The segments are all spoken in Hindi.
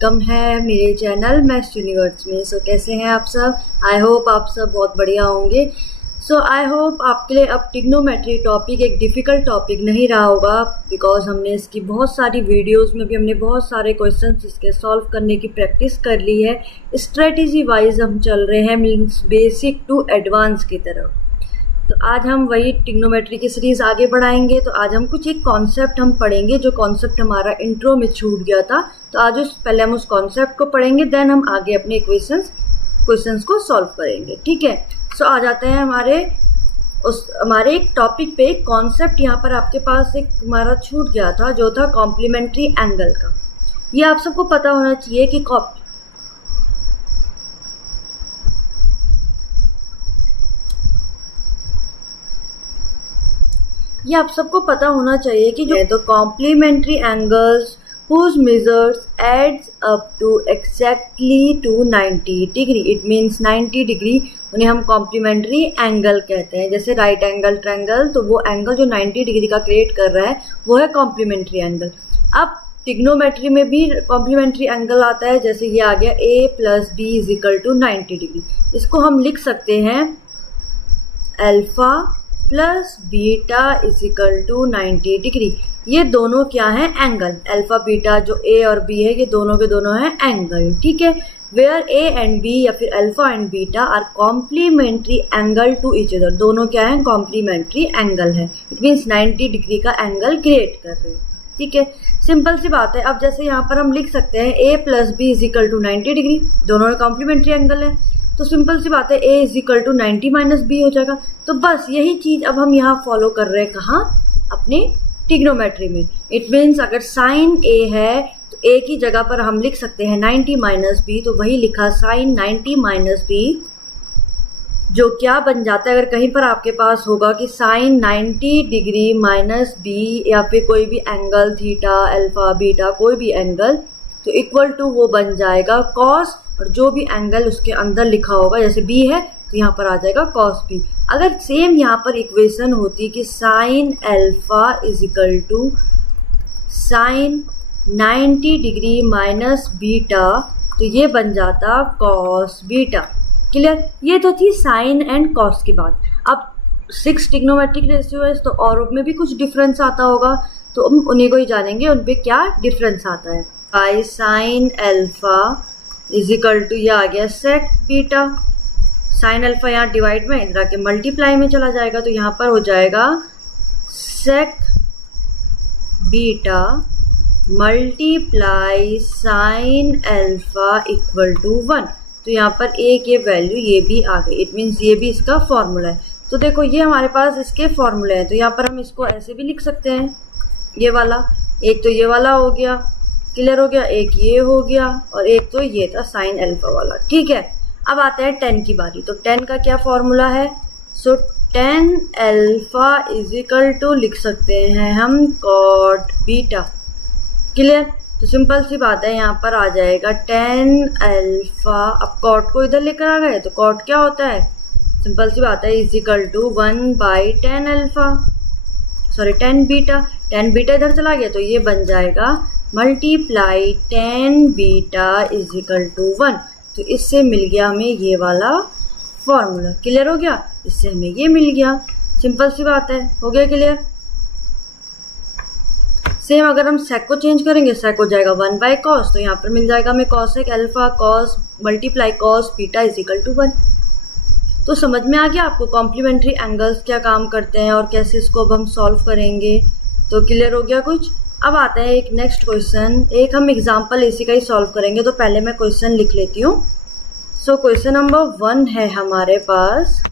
वेलकम है मेरे चैनल मैथ्स यूनिवर्स में। कैसे हैं आप सब? आई होप आप सब बहुत बढ़िया होंगे। आई होप आपके लिए अब ट्रिग्नोमेट्री टॉपिक एक डिफ़िकल्ट टॉपिक नहीं रहा होगा, बिकॉज हमने इसकी बहुत सारी वीडियोस में भी हमने बहुत सारे क्वेश्चंस इसके सॉल्व करने की प्रैक्टिस कर ली है। स्ट्रेटजी वाइज हम चल रहे हैं, मीन्स बेसिक टू एडवांस की तरफ। तो आज हम वही ट्रिग्नोमेट्री की सीरीज़ आगे बढ़ाएंगे। तो आज हम कुछ एक कॉन्सेप्ट हम पढ़ेंगे जो कॉन्सेप्ट हमारा इंट्रो में छूट गया था। तो आज पहले हम उस कॉन्सेप्ट को पढ़ेंगे, देन हम आगे अपने क्वेश्चंस को सॉल्व करेंगे। ठीक है। आ जाते हैं हमारे एक टॉपिक पे। एक कॉन्सेप्ट यहाँ पर आपके पास एक हमारा छूट गया था, जो था कॉम्प्लीमेंट्री एंगल का। ये आप सबको पता होना चाहिए कि जो तो complementary angles whose measures adds up to exactly to 90 degree, it means 90 degree, उन्हें हम कॉम्प्लीमेंट्री एंगल कहते हैं। जैसे राइट एंगल ट्रायंगल, तो वो एंगल जो 90 डिग्री का क्रिएट कर रहा है वो है कॉम्प्लीमेंट्री एंगल। अब ट्रिग्नोमेट्री में भी कॉम्प्लीमेंट्री एंगल आता है, जैसे ये आ गया a + b = 90 डिग्री। इसको हम लिख सकते हैं अल्फा प्लस बीटा = 90 डिग्री। ये दोनों क्या है? एंगल। अल्फा बीटा जो a और b है, ये दोनों के दोनों है एंगल। ठीक है। वेयर a एंड b या फिर alpha and beta are complementary angle to each other, दोनों क्या है? कॉम्प्लीमेंट्री एंगल है। इट मीन्स 90 डिग्री का एंगल क्रिएट कर रहे हैं। ठीक है, सिंपल सी बात है। अब जैसे यहाँ पर हम लिख सकते हैं a + b = 90 डिग्री, दोनों कॉम्प्लीमेंट्री एंगल है। तो सिंपल सी बात है, a = 90 - b हो जाएगा। तो बस यही चीज अब हम यहाँ फॉलो कर रहे हैं, कहाँ? अपने ट्रिग्नोमेट्री में। इट मीन्स अगर साइन a है तो a की जगह पर हम लिख सकते हैं 90 - b, तो वही लिखा साइन 90 - b, जो क्या बन जाता है? अगर कहीं पर आपके पास होगा कि साइन 90 डिग्री - b या फिर कोई भी एंगल थीटा, अल्फा, बीटा, कोई भी एंगल, तो इक्वल टू वो बन जाएगा कॉस, और जो भी एंगल उसके अंदर लिखा होगा, जैसे b है तो यहाँ पर आ जाएगा कॉस b। अगर सेम यहाँ पर इक्वेशन होती कि sine alpha = sine 90 degree - beta, तो ये बन जाता कॉस बीटा। क्लियर? ये तो थी साइन एंड कॉस की बात। अब 6 ट्रिग्नोमेट्रिक रेशियोज, तो और में भी कुछ डिफरेंस आता होगा, तो हम उन्हीं को ही जानेंगे उन पे क्या डिफरेंस आता है। बाई साइन अल्फा = ये आ गया सेक बीटा। साइन अल्फा यहाँ डिवाइड में, इधर आके मल्टीप्लाई में चला जाएगा, तो यहाँ पर हो जाएगा सेक बीटा मल्टीप्लाई साइन अल्फा = 1। तो यहाँ पर एक ये वैल्यू ये भी आ गई। इट मीन्स ये भी इसका फॉर्मूला है। तो देखो ये हमारे पास इसके फॉर्मूले हैं, तो यहाँ पर हम इसको ऐसे भी लिख सकते हैं, ये वाला। एक तो ये वाला हो गया, क्लियर हो गया, एक ये हो गया, और एक तो ये था साइन अल्फा वाला। ठीक है। अब आते हैं 10 की बारी। तो 10 का क्या फॉर्मूला है? 10 अल्फा = लिख सकते हैं हम कॉट बीटा। क्लियर? तो सिंपल सी बात है, यहाँ पर आ जाएगा 10 अल्फा। अब कॉट को इधर लेकर आ गए, तो कॉट क्या होता है? सिंपल सी बात है, = 1/10 अल्फा, सॉरी 10 बीटा। 10 बीटा इधर चला गया, तो ये बन जाएगा मल्टीप्लाई 10 बीटा = 1। तो इससे मिल गया हमें ये वाला फॉर्मूला। क्लियर हो गया? इससे हमें ये मिल गया। सिंपल सी बात है, हो गया क्लियर? सेम अगर हम सेक को चेंज करेंगे, सेक हो जाएगा 1/cos, तो यहाँ पर मिल जाएगा हमें cosec alpha cos multiply cos beta = 1। तो समझ में आ गया आपको कॉम्प्लीमेंट्री एंगल्स क्या काम करते हैं और कैसे इसको अब हम सॉल्व करेंगे। तो क्लियर हो गया कुछ? अब आता है एक नेक्स्ट क्वेश्चन। एक हम एग्जाम्पल इसी का ही सॉल्व करेंगे, तो पहले मैं क्वेश्चन लिख लेती हूँ। क्वेश्चन नंबर 1 है हमारे पास।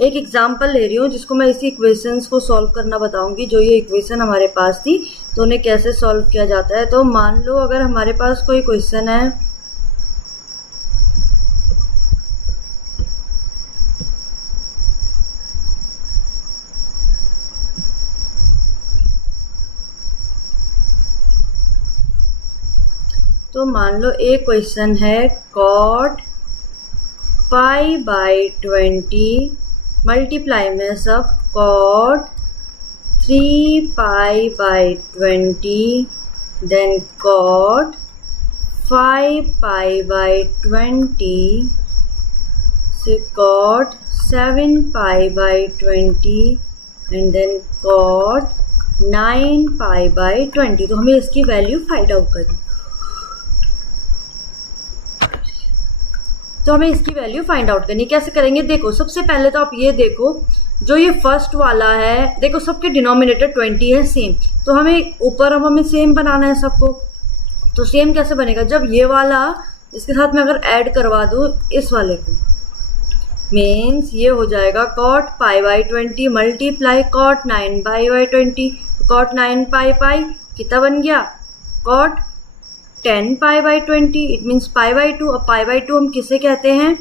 एक एग्जाम्पल ले रही हूँ जिसको मैं इसी इक्वेशंस को सॉल्व करना बताऊंगी, जो ये इक्वेशन हमारे पास थी, तो उन्हें कैसे सॉल्व किया जाता है। तो मान लो अगर हमारे पास कोई क्वेश्चन है, तो मान लो एक क्वेश्चन है cot π/20 मल्टीप्लाई में सब cot 3π/20 then cot 5 pi by 20 से cot 7 pi by 20 and then cot 9 pi by 20। तो हमें इसकी वैल्यू फाइंड आउट करनी, तो हमें इसकी वैल्यू फाइंड आउट करनी। कैसे करेंगे? देखो सबसे पहले तो आप ये देखो, जो ये फर्स्ट वाला है, देखो सबके डिनोमिनेटर 20 है सेम, तो हमें ऊपर अब हमें सेम बनाना है सबको। तो सेम कैसे बनेगा? जब ये वाला इसके साथ में अगर ऐड करवा दूँ इस वाले को, मीन्स ये हो जाएगा cot pi by 20 multiply cot 9 pi by 20। cot 9 पाई पाई कितना बन गया? cot 10 pi by 20, it means pi by 2। अब पाई बाई 2 हम किसे कहते हैं?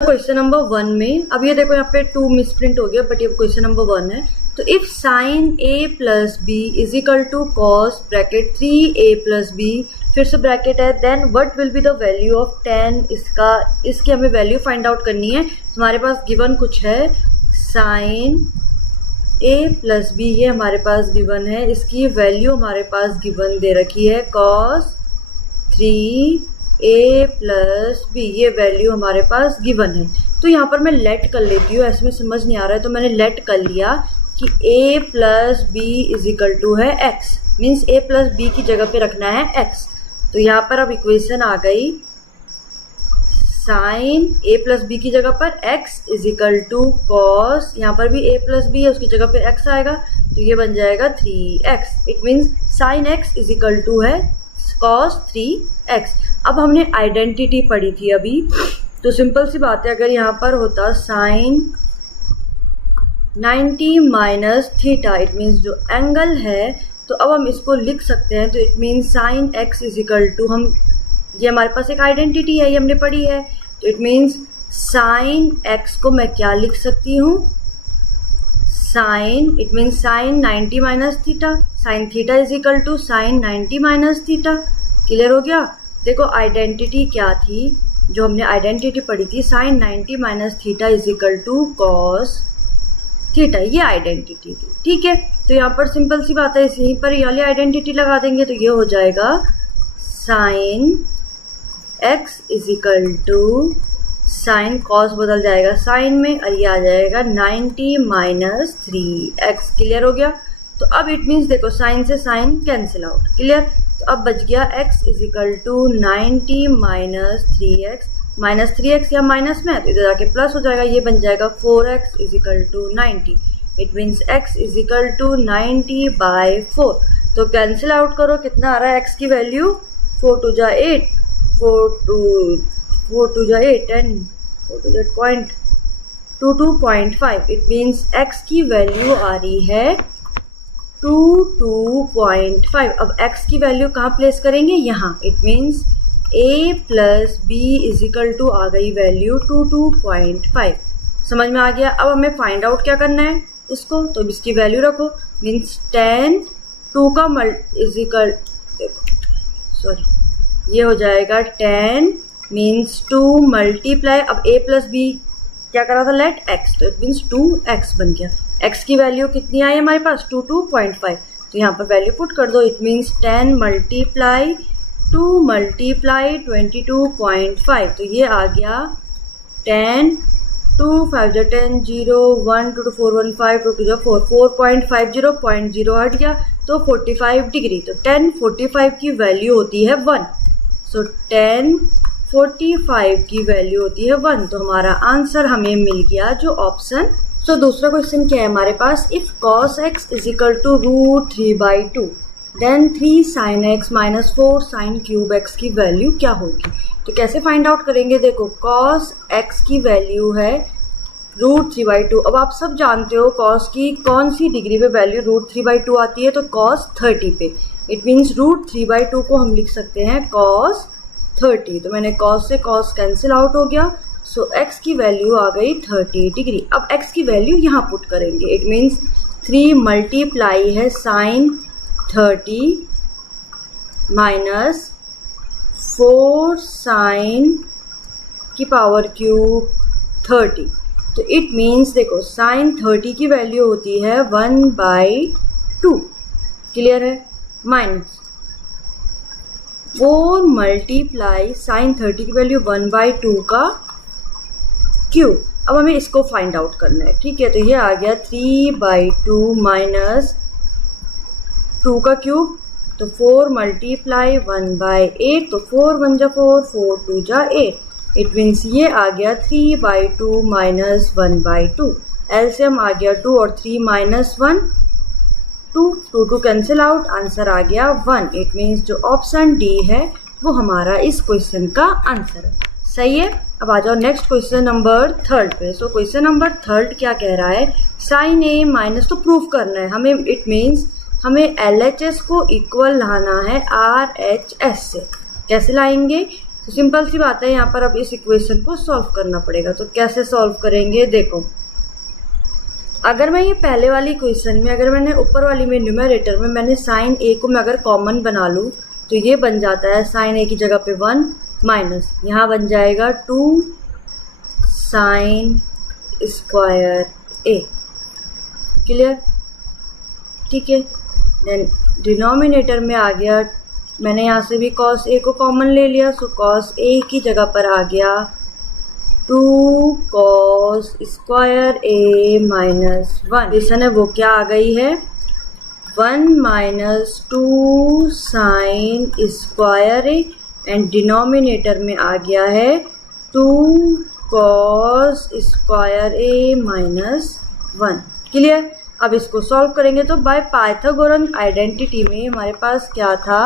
क्वेश्चन नंबर 1 में, अब ये देखो यहाँ पे 2 मिसप्रिंट हो गया, बट ये क्वेश्चन नंबर 1 है। तो if sine a plus B is equal to cos bracket 3a plus b, फिर से ब्रैकेट है, then what will be the value of 10। इसकी हमें वैल्यू फाइंड आउट करनी है। हमारे पास गिवन कुछ है, साइन a प्लस बी, ये हमारे पास गिवन है, इसकी वैल्यू हमारे पास गिवन दे रखी है कॉस 3a प्लस बी, ये वैल्यू हमारे पास गिवन है। तो यहाँ पर मैं लेट कर लेती हूँ, ऐसे में समझ नहीं आ रहा है तो मैंने लेट कर लिया कि a plus B is equal to है x, means a plus b की जगह पे रखना है x। तो यहाँ पर अब इक्वेशन आ गई, साइन a प्लस बी की जगह पर x is equal to cos, यहाँ पर भी a प्लस बी है, उसकी जगह पे x आएगा, तो ये बन जाएगा 3x। It means sine x is equal to है cos 3x। अब हमने आइडेंटिटी पढ़ी थी अभी, तो सिंपल सी बात है, अगर यहाँ पर होता sine 90 minus theta, it means जो एंगल है, तो अब हम इसको लिख सकते हैं। तो it means sine x is equal to, हम ये हमारे पास एक आइडेंटिटी है, ये हमने पढ़ी है, तो इट मीन्स साइन x को मैं क्या लिख सकती हूँ? Sine, it means sine 90 minus theta, sine theta is equal to sine 90 minus theta. Clear हो गया? देखो आइडेंटिटी क्या थी, जो हमने आइडेंटिटी पढ़ी थी, sine 90 minus theta is equal to cos theta, ये आइडेंटिटी थी। ठीक है, तो यहाँ पर सिंपल सी बात है, यहीं पर ये वाली आइडेंटिटी लगा देंगे, तो ये हो जाएगा sine x is equal to, sine cos बदल जाएगा साइन में, और ये आ जाएगा 90 माइनस 3x। क्लियर हो गया? तो अब इट मीन्स देखो साइन से साइन कैंसिल आउट। क्लियर? तो अब बच गया x is equal to 90 minus 3x, minus 3x या माइनस में है तो इधर जाके प्लस हो जाएगा, ये बन जाएगा 4x is equal to 90। It means x is equal to 90 by 4। तो कैंसिल आउट करो, कितना आ रहा है x की वैल्यू? 4 टू जा 8, 4 टू जा 8 एंड 4 टू जा 22.5। इट मीन्स x की वैल्यू आ रही है 22.5। अब x की वैल्यू कहाँ प्लेस करेंगे, यहाँ। It means a plus B is equal to आ गई वैल्यू 22.5। समझ में आ गया। अब हमें फाइंड आउट क्या करना है इसको, तो इसकी वैल्यू रखो। मीन्स 10 2 का इज इक्वल, देखो सॉरी, ये हो जाएगा 10 मीन्स 2 मल्टीप्लाई, अब a प्लस बी क्या करा था, लेट x, तो इट मीन्स 2x बन गया। x की वैल्यू कितनी आई हमारे पास, 22.5, तो यहाँ पर वैल्यू पुट कर दो। इट मीन्स 10 मल्टीप्लाई 2 मल्टीप्लाई 22.5, तो ये आ गया 10 2 5 10 0 1 2 4 1 5 2 2 4 4.50 0 हट गया तो 45 डिग्री। तो 10 45 की वैल्यू होती है 1, सो 10 45 की वैल्यू होती है 1, तो हमारा आंसर हमें मिल गया जो ऑप्शन। सो दूसरा क्वेश्चन क्या है हमारे पास, if cos x is equal to √3/2 then 3 sin x minus 4 sin cube x की वैल्यू क्या होगी। तो कैसे फाइंड आउट करेंगे, देखो cos x की वैल्यू है √3/2। अब आप सब जानते हो cos की कौन सी डिग्री पे वैल्यू √3/2 आती है, तो cos 30 पे। इट मीन्स √3/2 को हम लिख सकते हैं cos 30, तो मैंने cos से cos कैंसिल आउट हो गया। सो x की वैल्यू आ गई 30 डिग्री। अब x की वैल्यू यहाँ पुट करेंगे। इट मीन्स 3 मल्टीप्लाई है sin 30 माइनस 4 sin की पावर क्यूब 30, तो इट मीन्स देखो sin 30 की वैल्यू होती है 1/2, क्लियर है, माइनस 4 मल्टीप्लाई sin 30 की वैल्यू 1/2 का क्यूब। अब हमें इसको फाइंड आउट करना है, ठीक है। तो ये आ गया 3/2 माइनस 2 का क्यूब, तो 4 मल्टीप्लाई 1/8, तो 4 1 जा 4 4 2 जा 8। इट मीन्स ये आ गया 3/2 माइनस 1/2। एलसीएम आ गया 2 और 3 माइनस 1 2 2 2 कैंसिल आउट, आंसर आ गया 1। इट मीन्स जो ऑप्शन डी है वो हमारा इस क्वेश्चन का आंसर है, सही है। अब आ जाओ नेक्स्ट क्वेश्चन नंबर 3 पे। सो क्वेश्चन नंबर 3 क्या कह रहा है, साइन ए माइनस, तो प्रूफ करना है हमें। इट मीन्स हमें LHS को इक्वल लाना है RHS से। कैसे लाएंगे, तो सिंपल सी बात है, यहाँ पर अब इस इक्वेशन को सॉल्व करना पड़ेगा। तो कैसे सॉल्व करेंगे, देखो अगर मैं ये पहले वाली क्वेश्चन में, अगर मैंने ऊपर वाली में न्यूमरेटर में मैंने साइन ए को मैं अगर कॉमन बना लूँ तो ये बन जाता है साइन ए की जगह पे 1 माइनस, यहाँ बन जाएगा 2 साइन स्क्वायर ए, क्लियर, ठीक है। देन डिनोमिनेटर में आ गया, मैंने यहाँ से भी cos a को कॉमन ले लिया, सो cos a की जगह पर आ गया 2 cos square a minus 1। Question है वो क्या आ गई है, 1 minus 2 sine square A, and denominator में आ गया है 2 cos स्क्वायर ए माइनस 1, क्लियर। अब इसको सॉल्व करेंगे तो बाय पाइथागोरन आइडेंटिटी में हमारे पास क्या था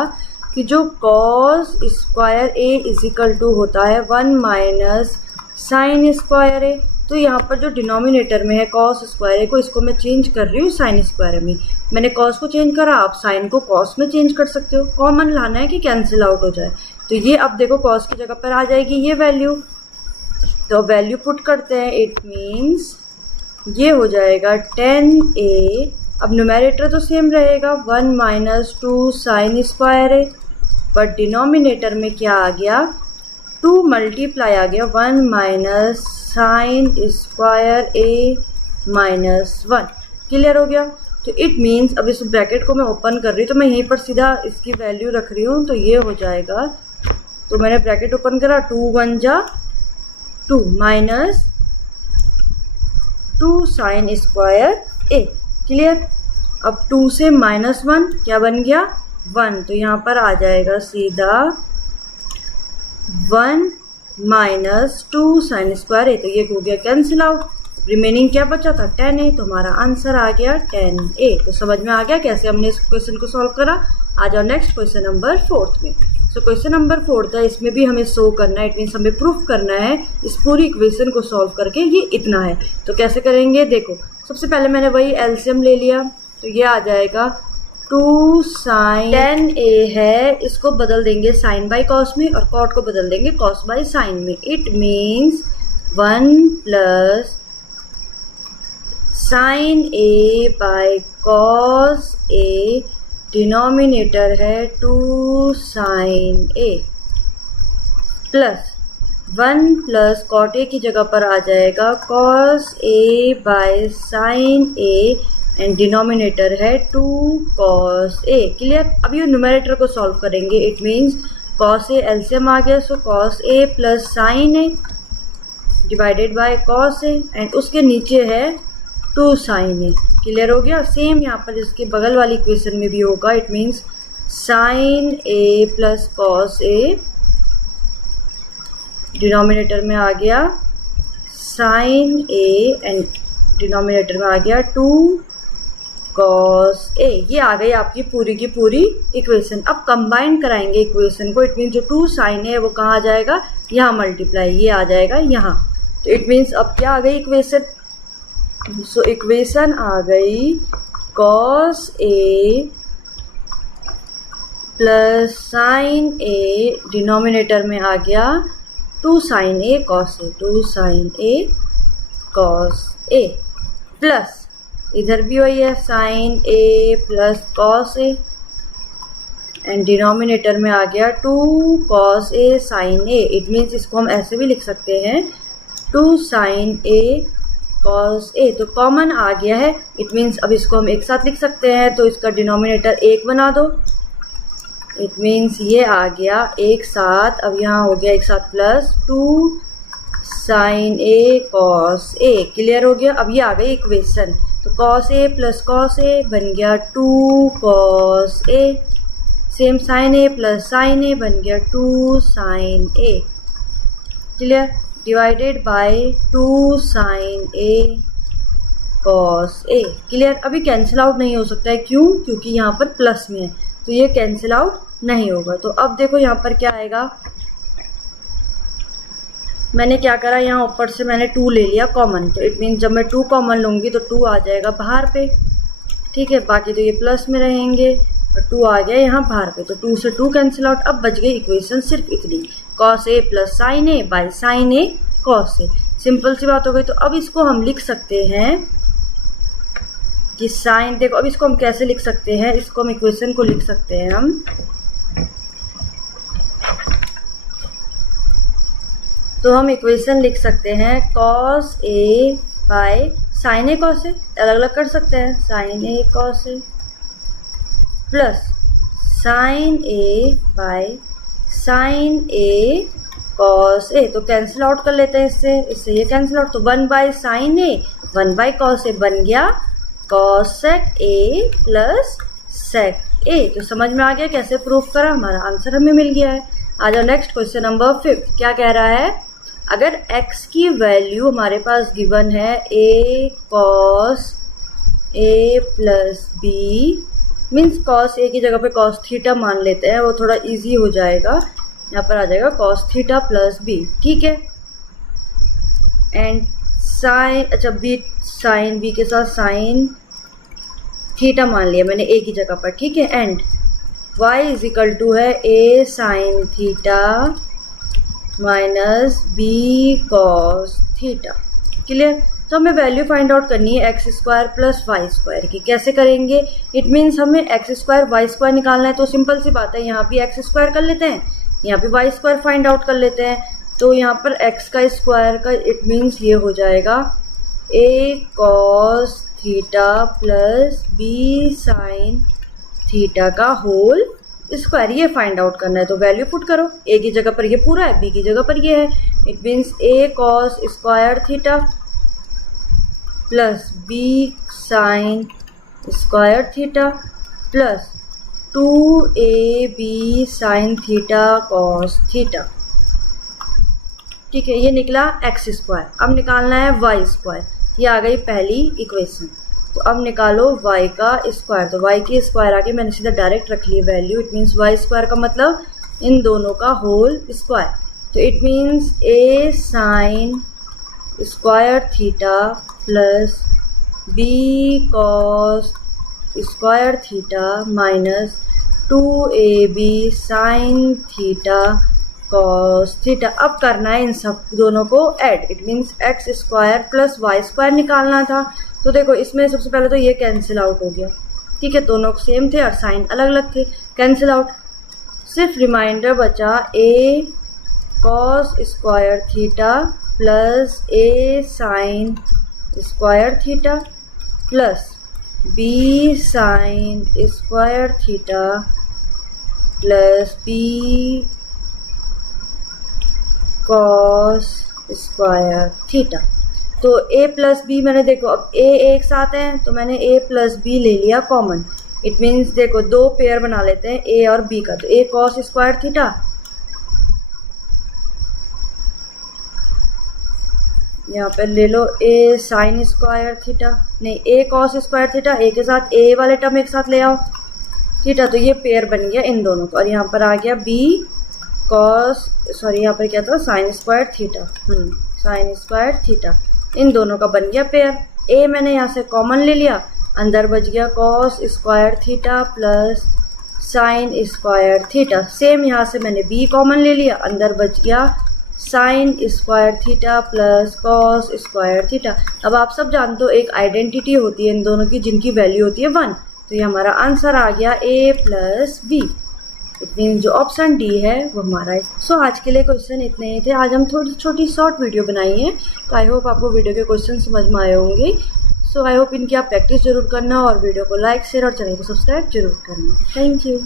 कि जो cos square a is equal to होता है 1 माइनस साइन स्क्वायर ए। तो यहाँ पर जो डिनोमिनेटर में है cos स्क्वायर ए को, इसको मैं चेंज कर रही हूँ साइन स्क्वायर में। मैंने cos को चेंज करा, आप साइन को cos में चेंज कर सकते हो। कॉमन लाना है कि कैंसिल आउट हो जाए। तो ये अब देखो cos की जगह पर आ जाएगी ये वैल्यू, तो वैल्यू पुट करते हैं। इट मीन्स ये हो जाएगा 10a, अब न्यूमरेटर तो सेम रहेगा 1 minus 2 sine square A, but denominator में क्या आ गया, 2 मल्टीप्लाई आ गया 1 माइनस साइन स्क्वायर ए माइनस 1, क्लियर हो गया। तो इट मीन्स अब इस ब्रैकेट को मैं ओपन कर रही हूँ, तो मैं यहीं पर सीधा इसकी वैल्यू रख रही हूँ, तो ये हो जाएगा, तो मैंने ब्रैकेट ओपन करा 2 1 जा 2 माइनस 2 साइन स्क्वायर ए, क्लियर। अब 2 से माइनस 1 क्या बन गया 1, तो यहाँ पर आ जाएगा सीधा 1 माइनस 2 साइन स्क्वायर ए, तो ये हो गया कैंसिल आउट। रिमेनिंग क्या बचा था 10a, तो हमारा आंसर आ गया 10a। तो समझ में आ गया कैसे हमने इस क्वेश्चन को सॉल्व करा। आ जाओ नेक्स्ट क्वेश्चन नंबर 4 में। सो क्वेश्चन नंबर 4 है, इसमें भी हमें शो करना है, इट मीन्स हमें प्रूफ करना है इस पूरी इक्वेशन को सॉल्व करके ये इतना है। तो कैसे करेंगे, देखो सबसे पहले मैंने वही एलसीएम ले लिया, तो ये आ जाएगा 2 साइन 10a है, इसको बदल देंगे साइन बाई कॉस में और कॉट को बदल देंगे कॉस बाई साइन में। It means 1 plus sine a by cos a, denominator है 2 sine a, plus 1 plus cot a की जगह पर आ जाएगा cos a by sine a and denominator है 2 कॉस a। क्लियर। अब ये न्यूमरेटर को सॉल्व करेंगे। It means cos a LCM आ गया, so cos a plus sine a divided by cos a and उसके नीचे है 2 साइन a। क्लियर हो गया। सेम यहाँ पर इसके बगल वाली इक्वेशन में भी होगा। It means sign a plus cos a, denominator में आ गया साइन a एंड डिनोमिनेटर में आ गया 2 कॉस a। ये आ गई आपकी पूरी की पूरी इक्वेशन। अब कंबाइन कराएंगे इक्वेशन को। इट मीन्स जो 2 साइन है वो कहाँ आ जाएगा, यहाँ मल्टीप्लाई, ये आ जाएगा यहाँ। तो इट मीन्स अब क्या आ गई इक्वेशन, सो इक्वेशन आ गई cos a plus sine a, denominator में आ गया 2 sine a cos a, 2 sine a cos a, plus इधर भी वही है sine a plus cos a and denominator में आ गया 2 cos a sine a। It means इसको हम ऐसे भी लिख सकते हैं 2 साइन a कॉस a। तो कॉमन आ गया है। इट मीन्स अब इसको हम एक साथ लिख सकते हैं, तो इसका डिनोमिनेटर 1 बना दो। इट मीन्स ये आ गया एक साथ, अब यहाँ हो गया एक साथ plus 2 sine a cos a। Clear हो गया। अब ये आ गई इक्वेशन। तो cos a plus cos a बन गया 2 cos a, same sine a plus sine a बन गया 2 sine a। Clear. Divided by 2 sine a cos a। Clear. अभी कैंसिल आउट नहीं हो सकता है, क्यों, क्योंकि यहाँ पर प्लस में है, तो ये कैंसिल आउट नहीं होगा। तो अब देखो यहाँ पर क्या आएगा, मैंने क्या करा, यहाँ ऊपर से मैंने 2 ले लिया कॉमन। तो इट मीन्स जब मैं 2 कॉमन लूँगी तो 2 आ जाएगा बाहर पे। ठीक है, बाकी तो ये प्लस में रहेंगे और 2 आ गया यहाँ बाहर पे, तो 2 से 2 कैंसिल आउट। अब बच गई इक्वेशन सिर्फ इतनी, cos a plus sine a by sine a cos a। Simple सी बात हो गई। तो अब इसको हम लिख सकते हैं कि साइन, देखो अब इसको हम कैसे लिख सकते हैं, इसको हम इक्वेशन को लिख सकते हैं हम, तो हम इक्वेशन लिख सकते हैं cos a by sine a cos a, अलग अलग कर सकते हैं, sine a cos a plus sine a by sine a cos a। तो कैंसिल आउट कर लेते हैं इससे ये कैंसिल आउट। तो 1 by sign a 1 by cos a बन गया cosec a plus sec a। तो समझ में आ गया कैसे प्रूफ करा, हमारा आंसर हमें मिल गया है। आ जाओ नेक्स्ट क्वेश्चन नंबर 5। क्या कह रहा है, अगर x की वैल्यू हमारे पास गिवन है a cos a plus b, means cos a की जगह पे कॉस थीटा मान लेते हैं, वो थोड़ा इजी हो जाएगा। यहाँ पर आ जाएगा कॉस थीटा प्लस बी। ठीक है, एंड साइन, अच्छा बी साइन बी के साथ साइन थीटा मान लिया मैंने a की जगह पर। ठीक है, and y is equal to है a sine theta minus b cos theta. Clear. तो हमें वैल्यू फाइंड आउट करनी है x square plus Y square की। कैसे करेंगे, इट मीन्स हमें एक्स स्क्वायर वाई स्क्वायर निकालना है। तो सिंपल सी बात है, यहाँ भी एक्स स्क्वायर कर लेते हैं, यहाँ पे वाई स्क्वायर फाइंड आउट कर लेते हैं। तो यहाँ पर एक्स का स्क्वायर का इट मीन्स ये हो जाएगा a cos theta plus B sine theta का होल स्क्वायर, ये फाइंड आउट करना है। तो वैल्यू पुट करो, a की जगह पर ये पूरा है, b की जगह पर ये है। It means a cos square theta plus b sign square theta plus 2ab sine theta cos theta. ठीक है, ये निकला एक्स स्क्वायर। अब निकालना है वाई स्क्वायर, ये आ गई पहली इक्वेशन। तो अब निकालो y का स्क्वायर। तो y की स्क्वायर आके मैंने सीधा डायरेक्ट रख ली value. It means y square का मतलब इन दोनों का होल स्क्वायर। तो it means a sine square theta plus b cos square theta minus 2ab sine theta cos theta. अब करना है इन सब दोनों को add, it means X square plus Y square निकालना था। तो देखो इसमें सबसे पहले तो ये कैंसिल आउट हो गया, ठीक है, दोनों सेम थे और साइन अलग अलग थे, कैंसिल आउट। सिर्फ रिमाइंडर बचा A cos square theta plus A sine square theta plus B sine square theta plus B cos square theta. तो a प्लस बी मैंने देखो अब a एक साथ है तो मैंने a प्लस बी ले लिया कॉमन, इट मीन्स देखो दो पेयर बना लेते हैं a और b का। तो a कॉस स्क्वायर थीटा यहाँ पे ले लो a साइन स्क्वायर थीटा, नहीं a cos square theta, a के साथ a वाले टर्म एक साथ ले आओ थीटा। तो ये पेयर बन गया इन दोनों का और यहाँ पर आ गया b कॉस सॉरी यहाँ पर क्या था sine square theta, sine square theta, इन दोनों का बन गया पेयर। a मैंने यहाँ से कॉमन ले लिया, अंदर बच गया cos square theta plus sign square theta. Same यहाँ से मैंने b कॉमन ले लिया, अंदर बच गया sign square theta plus cos square theta. अब आप सब जानते हो एक आइडेंटिटी होती है इन दोनों की जिनकी वैल्यू होती है 1, तो ये हमारा आंसर आ गया a plus b, it mean जो ऑप्शन डी है वो हमारा है। सो आज के लिए क्वेश्चन इतने ही थे। आज हम थोड़ी छोटी शॉर्ट वीडियो बनाई है, तो आई होप आपको वीडियो के क्वेश्चन समझ में आए होंगे। सो आई होप इनकी आप प्रैक्टिस जरूर करना और वीडियो को लाइक शेयर और चैनल को सब्सक्राइब जरूर करना। Thank you.